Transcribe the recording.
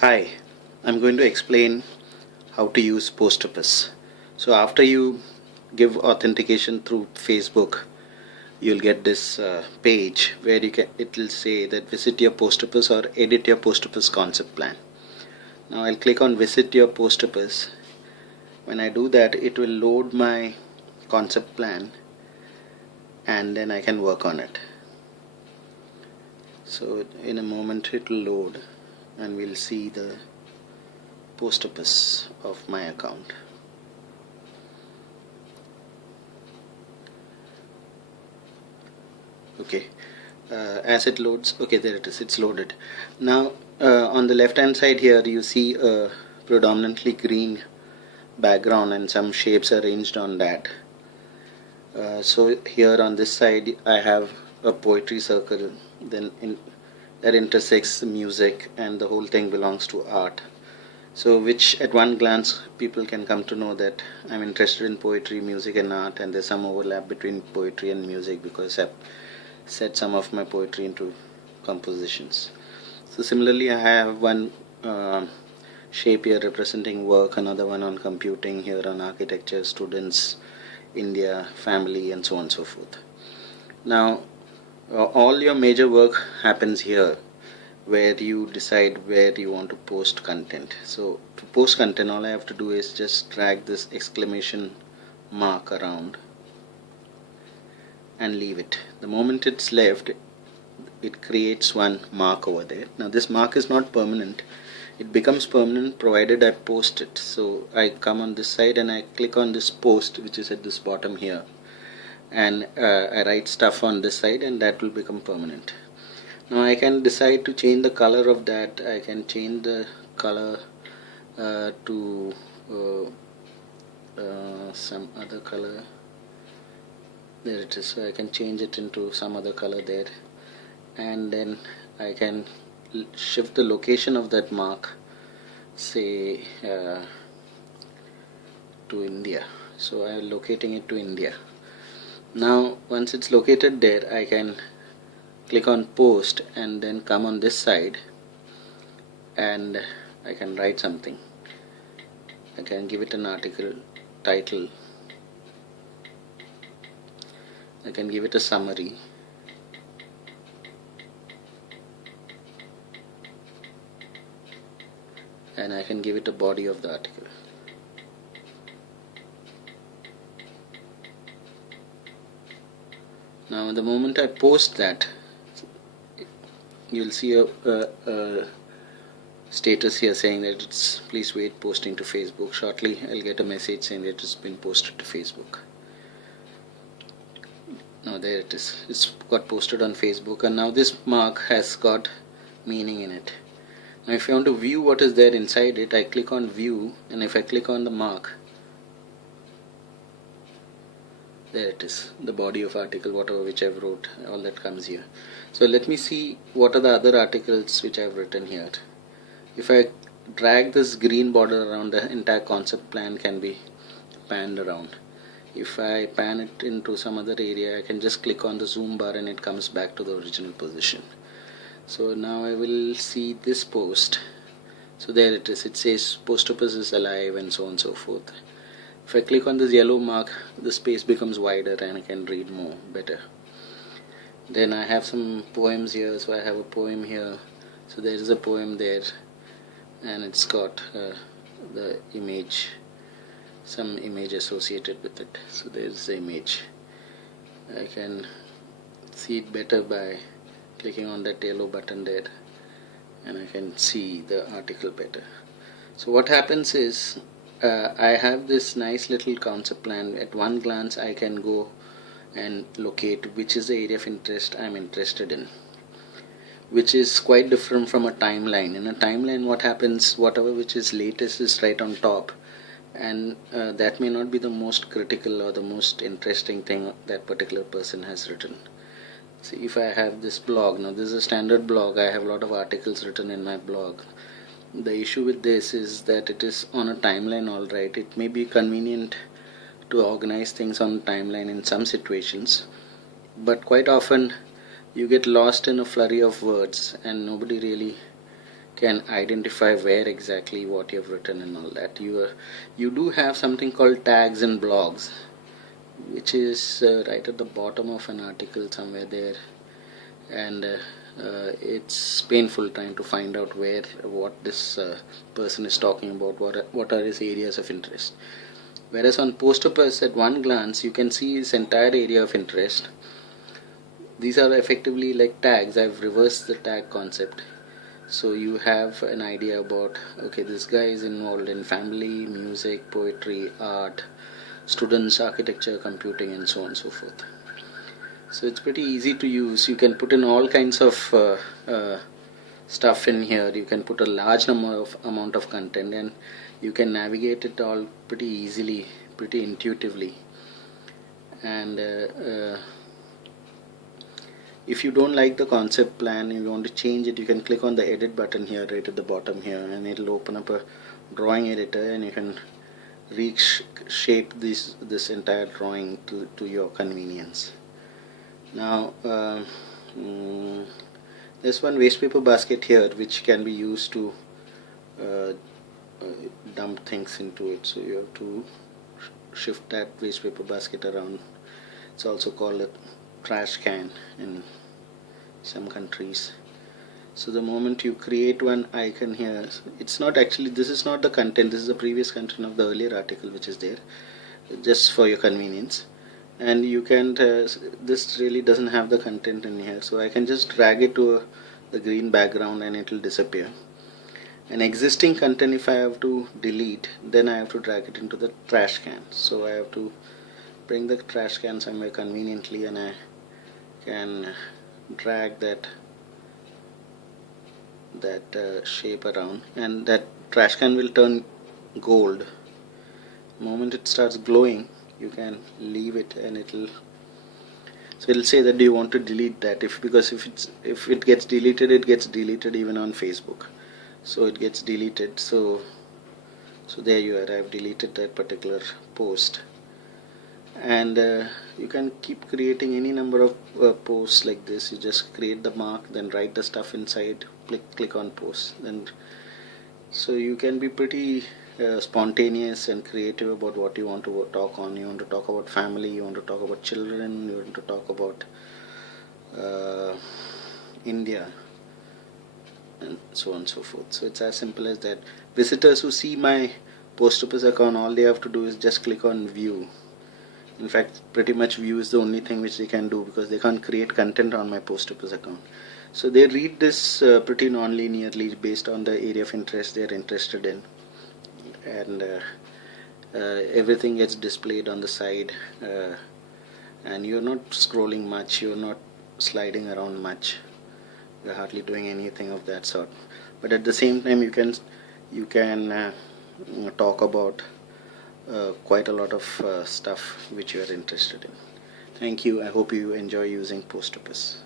Hi, I'm going to explain how to use PostOpus. So after you give authentication through Facebook, you'll get this page where it will say that visit your PostOpus or edit your PostOpus concept plan. Now I'll click on visit your PostOpus. When I do that, it will load my concept plan and then I can work on it. So in a moment it will load and we'll see the PostOpus of my account. Okay, as it loads, okay, there it is, it's loaded. Now on the left hand side here you see a predominantly green background and some shapes arranged on that. So here on this side I have a poetry circle, then that intersects music, and the whole thing belongs to art. So which at one glance people can come to know that I'm interested in poetry, music and art, and there's some overlap between poetry and music because I've set some of my poetry into compositions. So similarly I have one shape here representing work, another one on computing, here on architecture, students, India, family, and so on and so forth. Now all your major work happens here where you decide where you want to post content. So to post content, all I have to do is just drag this exclamation mark around and leave it. The moment it's left, it creates one mark over there. Now this mark is not permanent. It becomes permanent provided I post it. So I come on this side and I click on this post, which is at this bottom here, and I write stuff on this side, and that will become permanent. Now I can decide to change the color of that. I can change the color to some other color. There it is. So I can change it into some other color there, and then I can shift the location of that mark, say to India. So I am locating it to India. Now once it's located there, I can click on post and then come on this side and I can write something. I can give it an article title. I can give it a summary. And I can give it a body of the article. Now the moment I post that, you'll see a status here saying that it's please wait posting to Facebook. Shortly I'll get a message saying that it's been posted to Facebook. Now there it is, it's got posted on Facebook, and now this mark has got meaning in it. Now if I want to view what is there inside it, I click on view, and if I click on the mark, there it is, the body of article, whatever which I've wrote, all that comes here. So let me see what are the other articles which I've written here. If I drag this green border around, the entire concept plan can be panned around. If I pan it into some other area, I can just click on the zoom bar and it comes back to the original position. So now I will see this post. So there it is, it says PostOpus is alive and so on and so forth. If I click on this yellow mark, the space becomes wider and I can read more better. Then I have some poems here, so I have a poem here. So there is a poem there, and it's got the image, some image associated with it. So there is the image. I can see it better by clicking on that yellow button there, and I can see the article better. So what happens is, I have this nice little concept plan. At one glance I can go and locate which is the area of interest I'm interested in, which is quite different from a timeline. In a timeline, what happens, whatever which is latest is right on top, and that may not be the most critical or the most interesting thing that particular person has written. See, if I have this blog, now this is a standard blog, I have a lot of articles written in my blog. The issue with this is that it is on a timeline, alright. It may be convenient to organize things on a timeline in some situations, but quite often you get lost in a flurry of words and nobody really can identify where exactly what you have written and all that. You do have something called tags in blogs, which is right at the bottom of an article somewhere there, and it's painful trying to find out what this person is talking about, what are his areas of interest. Whereas on PostOpus, at one glance you can see his entire area of interest. These are effectively like tags. I've reversed the tag concept, so you have an idea about, okay, this guy is involved in family, music, poetry, art, students, architecture, computing, and so on and so forth. So it's pretty easy to use. You can put in all kinds of stuff in here. You can put a large amount of content, and you can navigate it all pretty easily, pretty intuitively. And if you don't like the concept plan, you want to change it, you can click on the edit button here right at the bottom here, and it'll open up a drawing editor, and you can reshape this entire drawing to your convenience. Now there's one waste paper basket here which can be used to dump things into it, so you have to shift that waste paper basket around. It's also called a trash can in some countries. So the moment you create one icon here, it's not actually, this is not the content, this is the previous content of the earlier article which is there, just for your convenience. And you can this really doesn't have the content in here, so I can just drag it to the green background and it will disappear. An existing content, if I have to delete, then I have to drag it into the trash can. So I have to bring the trash can somewhere conveniently, and I can drag that shape around, and that trash can will turn gold. The moment it starts glowing, you can leave it, and it'll say that do you want to delete that, because if it gets deleted, it gets deleted even on Facebook, so it gets deleted. So there you are, I've deleted that particular post. And you can keep creating any number of posts like this. You just create the mark, then write the stuff inside, click on post, then so you can be pretty spontaneous and creative about what you want to talk on. You want to talk about family, you want to talk about children, you want to talk about India, and so on and so forth. So it's as simple as that. Visitors who see my PostOpus account, all they have to do is just click on view. In fact, pretty much view is the only thing which they can do, because they can't create content on my PostOpus account. So they read this pretty non-linearly based on the area of interest they're interested in, and everything gets displayed on the side, and you're not scrolling much, you're not sliding around much, you're hardly doing anything of that sort. But at the same time, you can talk about quite a lot of stuff which you are interested in. Thank you. I hope you enjoy using PostOpus.